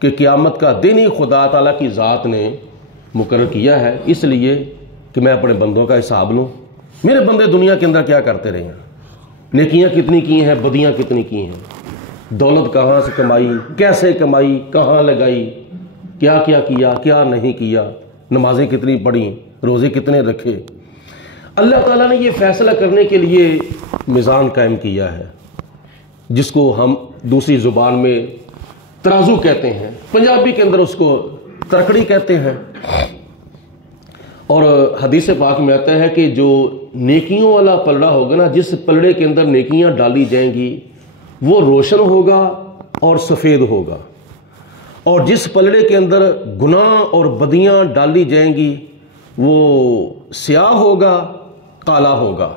کہ قیامت کا دن ہی خدا تعالیٰ کی ذات نے مقرر کیا ہے اس لیے کہ میں اپنے بندوں کا حساب لوں. میرے بندے دنیا کے اندر کیا کرتے رہے ہیں, نیکیاں کتنی کی ہیں, بدیاں کتنی کی ہیں, دولت کہاں سے کمائی, کیسے کمائی, کہاں لگائی, کیا کیا کیا, کیا نہیں کیا, نمازیں کتنی پڑھیں, روزے کتنے رکھے. اللہ تعالیٰ نے یہ فیصلہ کرنے کے لیے میزان قائم کیا ہے جس کو ہم دوسری زبان میں ترازو کہتے ہیں, پنجابی کے اندر اس کو ترکڑی کہتے ہیں. اور حدیث پاک میں آتا ہے کہ جو نیکیوں والا پلڑا ہوگا نا, جس پلڑے کے اندر نیکیاں ڈالی جائیں گی وہ روشن ہوگا اور سفید ہوگا, اور جس پلڑے کے اندر گناہ اور بدیاں ڈالی جائیں گی وہ سیاہ ہوگا, کالا ہوگا.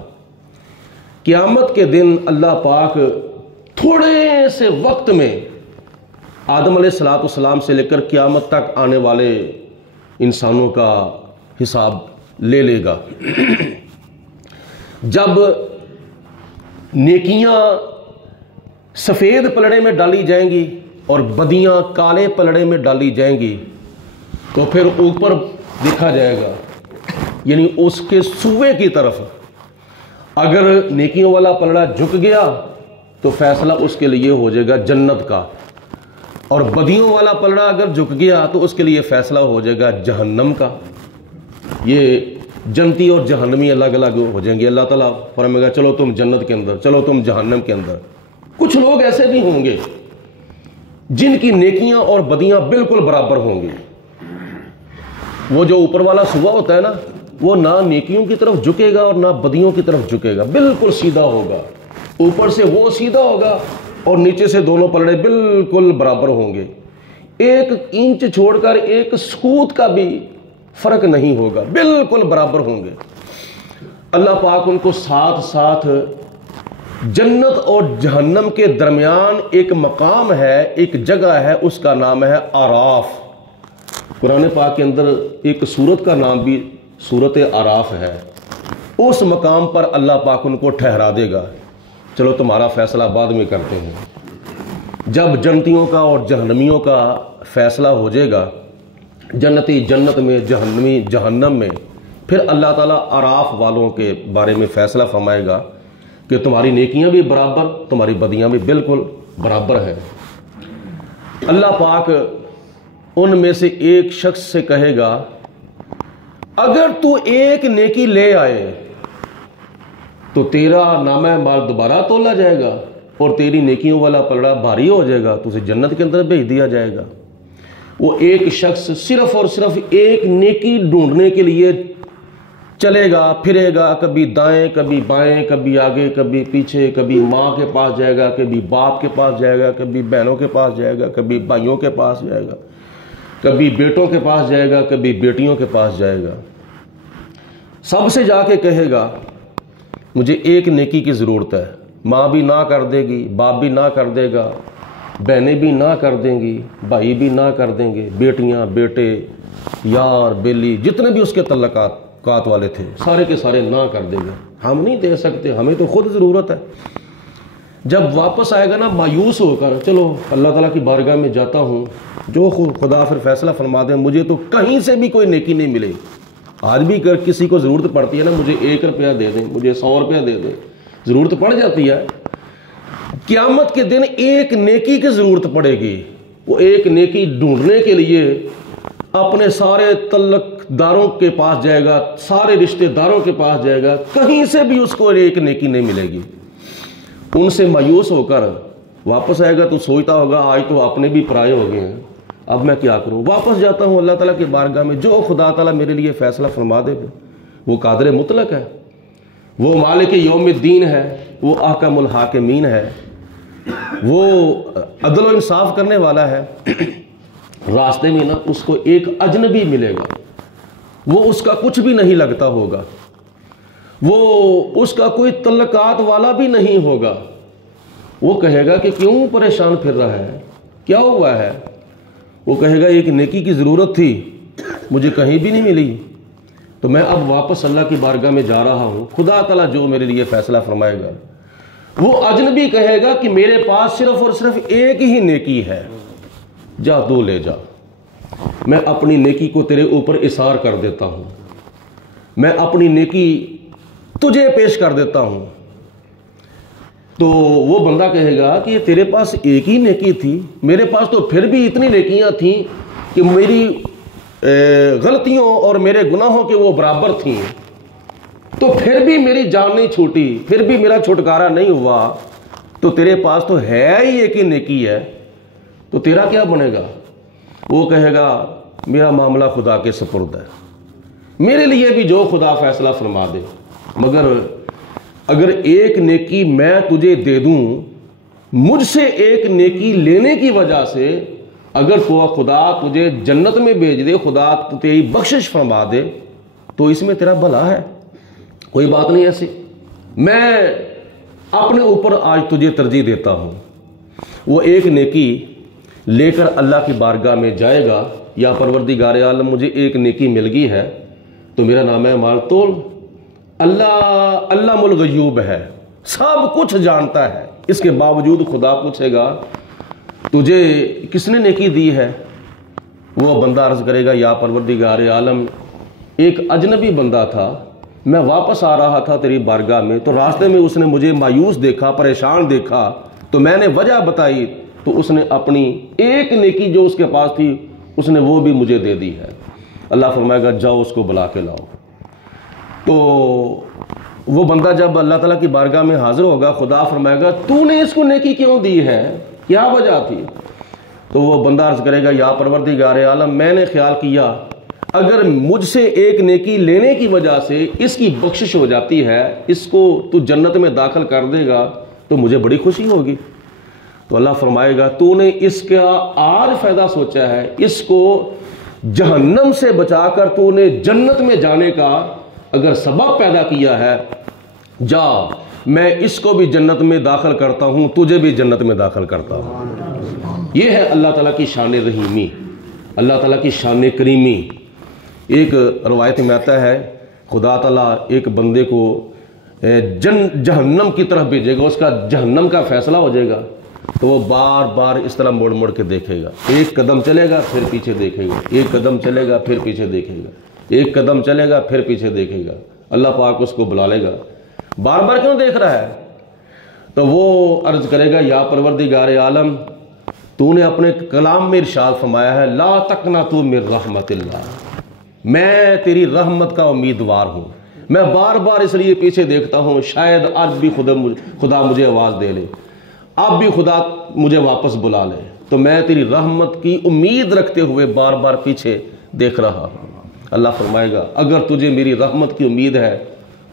قیامت کے دن اللہ پاک تھوڑے سے وقت میں آدم علیہ السلام سے لے کر قیامت تک آنے والے انسانوں کا حساب لے لے گا. جب نیکیاں سفید پلڑے میں ڈالی جائیں گی اور بدیاں کالے پلڑے میں ڈالی جائیں گی تو پھر اوپر دیکھا جائے گا, یعنی اس کے سوئے کی طرف. اگر نیکیوں والا پلڑا جھک گیا تو فیصلہ اس کے لیے ہو جائے گا جنت کا, اور بدیوں والا پلڑا اگر جھک گیا تو اس کے لیے فیصلہ ہو جائے گا جہنم کا. یہ جنتی اور جہنمی الگ الگ ہو جائیں گے. اللہ تعالیٰ فرمائے گا چلو تم جنت کے اندر, چلو تم جہنم کے اندر. کچھ لوگ ایسے بھی ہوں گے جن کی نیکیاں اور بدیاں بالکل برابر ہوں گی. وہ جو اوپر والا سوا ہوتا ہے نا, وہ نہ نیکیوں کی طرف جھکے گا اور نہ بدیوں کی طرف جھکے گا, بالکل سیدھا ہوگا. اوپر سے وہ سیدھا ہوگا اور نیچے سے دونوں پلڑے بالکل برابر ہوں گے. ایک انچ چھوڑ کر ایک سوت کا بھی فرق نہیں ہوگا, بالکل برابر ہوں گے. اللہ پاک ان کو ساتھ ساتھ جنت اور جہنم کے درمیان ایک مقام ہے, ایک جگہ ہے, اس کا نام ہے آراف. قرآن پاک کے اندر ایک سورت کا نام بھی سورت آراف ہے. اس مقام پر اللہ پاک ان کو ٹھہرا دے گا. چلو تمہارا فیصلہ بعد میں کرتے ہیں. جب جنتیوں کا اور جہنمیوں کا فیصلہ ہو جائے گا, جنتی جنت میں, جہنمی جہنم میں, پھر اللہ تعالیٰ آراف والوں کے بارے میں فیصلہ فرمائے گا کہ تمہاری نیکیاں بھی برابر, تمہاری بدیاں بھی بالکل برابر ہیں. اللہ پاک ان میں سے ایک شخص سے کہے گا اگر تو ایک نیکی لے آئے تو تیرا نامہ مال دوبارہ تولا جائے گا اور تیری نیکیوں والا پلڑا بھاری ہو جائے گا, تو اسے جنت کے اندر بھیج دیا جائے گا. وہ ایک شخص صرف اور صرف ایک نیکی ڈھونڈنے کے لیے چلے گا, پھرے گا, کبھی دائیں کبھی بائیں, کبھی آگے کبھی پیچھے, کبھی ماں کے پاس جائے گا, کبھی باپ کے پاس جائے گا, کبھی بہنوں کے پاس جائے گا, کبھی بھائیوں کے پاس جائے گا, کبھی بیٹوں کے پاس جائے گا, کبھی بیٹیوں کے پاس جائے گا. سب سے جا کے کہے گا مجھے ایک نیکی کی ضرورت ہے. ماں بھی نہ کر دے گی, باپ بھی نہ کر دے گا, بہنیں بھی نہ کر دیں گی, بھائی بھی نہ کر دیں گے, بیٹیاں بیٹے یار بیلی جتنے بھی اس کے تعلقات والے تھے سارے کے سارے نہ کر دیں گے. ہم نہیں دے سکتے, ہمیں تو خود ضرورت ہے. جب واپس آئے گا نا مایوس ہو کر, چلو اللہ تعالیٰ کی بارگاہ میں جاتا ہوں, جو خدا پھر فیصلہ فرما دیں, مجھے تو کہیں سے بھی کوئی نیکی نہیں ملے. آج بھی اگر کسی کو ضرورت پڑتی ہے نا, مجھے 1 روپیہ دے دیں, مجھے 100 روپیہ دے دیں, ضرورت پڑ جاتی ہے. قیامت کے دن ایک نیکی کی ضرورت پڑے گی. وہ ایک نیکی ڈھونڈنے کے لیے اپنے سارے تعلق داروں کے پاس جائے گا, سارے رشتہ داروں کے پاس جائے گا, کہیں سے بھی اس کو ایک نیکی نہیں ملے گی. ان سے مایوس ہو کر واپس آئے گا تو سوچتا ہوگا آج تو اپنے بھی پرائے ہو گئے ہیں, اب میں کیا کروں. واپس جاتا ہوں اللہ تعالیٰ کی بارگاہ میں, جو خدا تعالیٰ میرے لیے فیصلہ فرما دے. وہ قادر مطلق ہے, وہ مالک یوم الدین ہے, وہ احکم الحاکمین ہے, وہ عدل و انصاف کرنے والا ہے. راستے میں نا اس کو ایک اجنبی ملے گا, وہ اس کا کچھ بھی نہیں لگتا ہوگا, وہ اس کا کوئی تعلقات والا بھی نہیں ہوگا. وہ کہے گا کہ کیوں پریشان پھر رہا ہے, کیا ہوا ہے. وہ کہے گا ایک نیکی کی ضرورت تھی, مجھے کہیں بھی نہیں ملی, تو میں اب واپس اللہ کی بارگاہ میں جا رہا ہوں, خدا تعالیٰ جو میرے لیے فیصلہ فرمائے گا. وہ اجنبی کہے گا کہ میرے پاس صرف اور صرف ایک ہی نیکی ہے, جا تو لے جا، میں اپنی نیکی کو تیرے اوپر اثار کر دیتا ہوں، میں اپنی نیکی تجھے پیش کر دیتا ہوں۔ تو وہ بندہ کہے گا کہ تیرے پاس ایک ہی نیکی تھی، میرے پاس تو پھر بھی اتنی نیکیاں تھیں کہ میری غلطیوں اور میرے گناہوں کے وہ برابر تھیں، تو پھر بھی میری جان نہیں چھوٹی، پھر بھی میرا چھٹکارا نہیں ہوا، تو تیرے پاس تو ہے ہی ایک ہی نیکی ہے، تو تیرا کیا بنے گا؟ وہ کہے گا میرا معاملہ خدا کے سپرد ہے، میرے لیے بھی جو خدا فیصلہ فرما دے، مگر اگر ایک نیکی میں تجھے دے دوں، مجھ سے ایک نیکی لینے کی وجہ سے اگر خدا تجھے جنت میں بھیج دے، خدا تیری بخشش فرما دے، تو اس میں تیرا بھلا ہے، کوئی بات نہیں ایسی۔ میں اپنے اوپر آج تجھے ترجیح دیتا ہوں۔ وہ ایک نیکی لے کر اللہ کی بارگاہ میں جائے گا، یا پروردگار عالم مجھے ایک نیکی مل گئی ہے تو میرا نام ہے مال تول، اللہ علام الغیوب ہے، سب کچھ جانتا ہے، اس کے باوجود خدا پوچھے گا تجھے کس نے نیکی دی ہے؟ وہ بندہ عرض کرے گا یا پروردگار عالم ایک اجنبی بندہ تھا، میں واپس آ رہا تھا تیری بارگاہ میں، تو راستے میں اس نے مجھے مایوس دیکھا، پریشان دیکھا، تو میں نے وجہ بتائی، تو اس نے اپنی ایک نیکی جو اس کے پاس تھی اس نے وہ بھی مجھے دے دی ہے۔ اللہ فرمائے گا جاؤ اس کو بلا کے لاؤ۔ تو وہ بندہ جب اللہ تعالیٰ کی بارگاہ میں حاضر ہوگا، خدا فرمائے گا تو نے اس کو نیکی کیوں دی ہے، کیا وجہ تھی؟ تو وہ بندہ عرض کرے گا یا پروردگار عالم میں نے خیال کیا اگر مجھ سے ایک نیکی لینے کی وجہ سے اس کی بخشش ہو جاتی ہے، اس کو تو جنت میں داخل کر دے گا تو مجھے بڑی خوشی ہوگی۔ تو اللہ فرمائے گا تو نے اس کا آج فائدہ سوچا ہے، اس کو جہنم سے بچا کر تو نے جنت میں جانے کا اگر سبب پیدا کیا ہے، جا میں اس کو بھی جنت میں داخل کرتا ہوں، تجھے بھی جنت میں داخل کرتا ہوں۔ یہ ہے اللہ تعالیٰ کی شان رحیمی، اللہ تعالیٰ کی شان کریمی۔ ایک روایت میں آتا ہے خدا تعالیٰ ایک بندے کو جہنم کی طرف بھیجے گا، اس کا جہنم کا فیصلہ ہو جائے گا، تو وہ بار بار اس طرح مڑ مڑ کے دیکھے گا، ایک قدم چلے گا پھر پیچھے دیکھے گا، ایک قدم چلے گا پھر پیچھے دیکھے گا، ایک قدم چلے گا پھر پیچھے دیکھے گا۔ اللہ پاک اس کو بلا لے گا، بار بار کیوں دیکھ رہا ہے؟ تو وہ عرض کرے گا یا پروردگار عالم تو نے اپنے کلام میں ارشاد فرمایا ہے لا تقنطوا من رحمت اللہ، میں تیری رحمت کا امیدوار ہوں، میں بار بار اس لیے پیچھے دیکھتا ہوں شاید آج بھی خدا مجھے آواز دے لے، اب بھی خدا مجھے واپس بلا لے، تو میں تیری رحمت کی امید رکھتے ہوئے بار بار پیچھے دیکھ رہا ہوں۔ اللہ فرمائے گا اگر تجھے میری رحمت کی امید ہے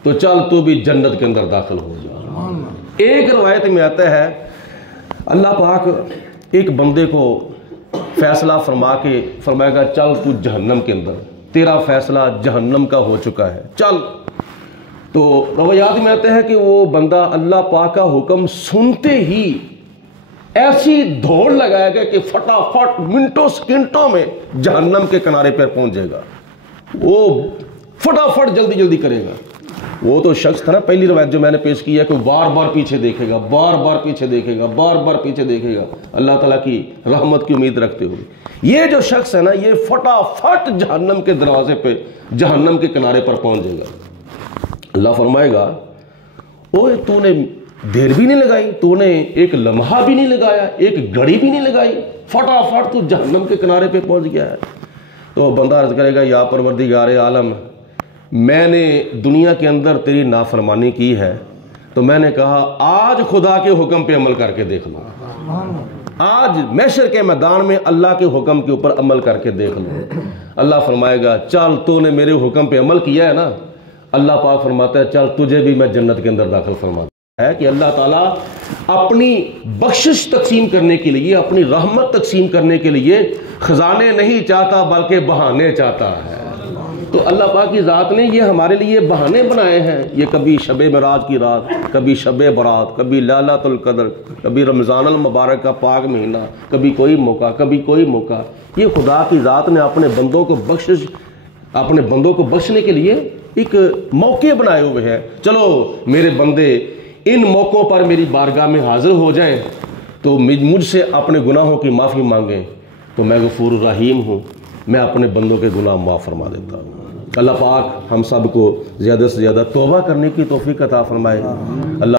تو چل تو بھی جنت کے اندر داخل ہو جا۔ ایک روایت میں آتا ہے اللہ پاک ایک بندے کو فیصلہ فرما کے فرمائے گا چل تو جہنم کے اندر، تیرا فیصلہ جہنم کا ہو چکا ہے، چل۔ تو روایات میں آتا ہے کہ وہ بندہ اللہ پاک کا حکم سنتے ہی ایسی دوڑ لگائے گا کہ فٹافٹ منٹوں سیکنڈوں میں جہنم کے کنارے پر پہنچ جائے گا، وہ فٹافٹ جلدی جلدی کرے گا۔ وہ تو شخص تھا نا پہلی روایت جو میں نے پیش کی ہے کہ بار بار پیچھے دیکھے گا، بار بار پیچھے دیکھے گا، بار بار پیچھے دیکھے گا، اللہ تعالیٰ کی رحمت کی امید رکھتے ہوئے۔ یہ جو شخص ہے نا یہ فٹافٹ جہنم کے دروازے پہ، جہنم کے کنارے پر پہنچ جائے گا۔ اللہ فرمائے گا اوے تو نے دیر بھی نہیں لگائی، تو نے ایک لمحہ بھی نہیں لگایا، ایک گھڑی بھی نہیں لگائی، فٹافٹ تو جہنم کے کنارے پہ پہنچ گیا ہے۔ تو بندہ عرض کرے گا یا پروردگار عالم میں نے دنیا کے اندر تیری نافرمانی کی ہے، تو میں نے کہا آج خدا کے حکم پہ عمل کر کے دیکھ لوں، آج محشر کے میدان میں اللہ کے حکم کے اوپر عمل کر کے دیکھ لوں۔ اللہ فرمائے گا چل تو نے میرے حکم پہ عمل کیا ہے نا، اللہ پاک فرماتا ہے چل تجھے بھی میں جنت کے اندر داخل فرماتا ہے۔ کہ اللہ تعالیٰ اپنی بخشش تقسیم کرنے کے لیے، اپنی رحمت تقسیم کرنے کے لیے خزانے نہیں چاہتا بلکہ بہانے چاہتا ہے۔ تو اللہ پاک کی ذات نے یہ ہمارے لیے بہانے بنائے ہیں، یہ کبھی شب معراج کی رات، کبھی شب برات، کبھی لیلۃ القدر، کبھی رمضان المبارک کا پاک مہینہ، کبھی کوئی موقع، کبھی کوئی موقع، یہ خدا کی ذات نے اپنے بندوں کو بخشنے کے لیے ایک موقع بنائے ہوئے ہیں۔ چلو میرے بندے ان موقعوں پر میری بارگاہ میں حاضر ہو جائیں تو مجھ سے اپنے گناہوں کی معافی مانگیں، تو میں غفور الرحیم ہوں، میں اپنے بندوں کے گناہ معاف فرما دیتا ہوں۔ اللہ پاک ہم سب کو زیادہ سے زیادہ توبہ کرنے کی توفیق عطا فرمائے۔ اللہ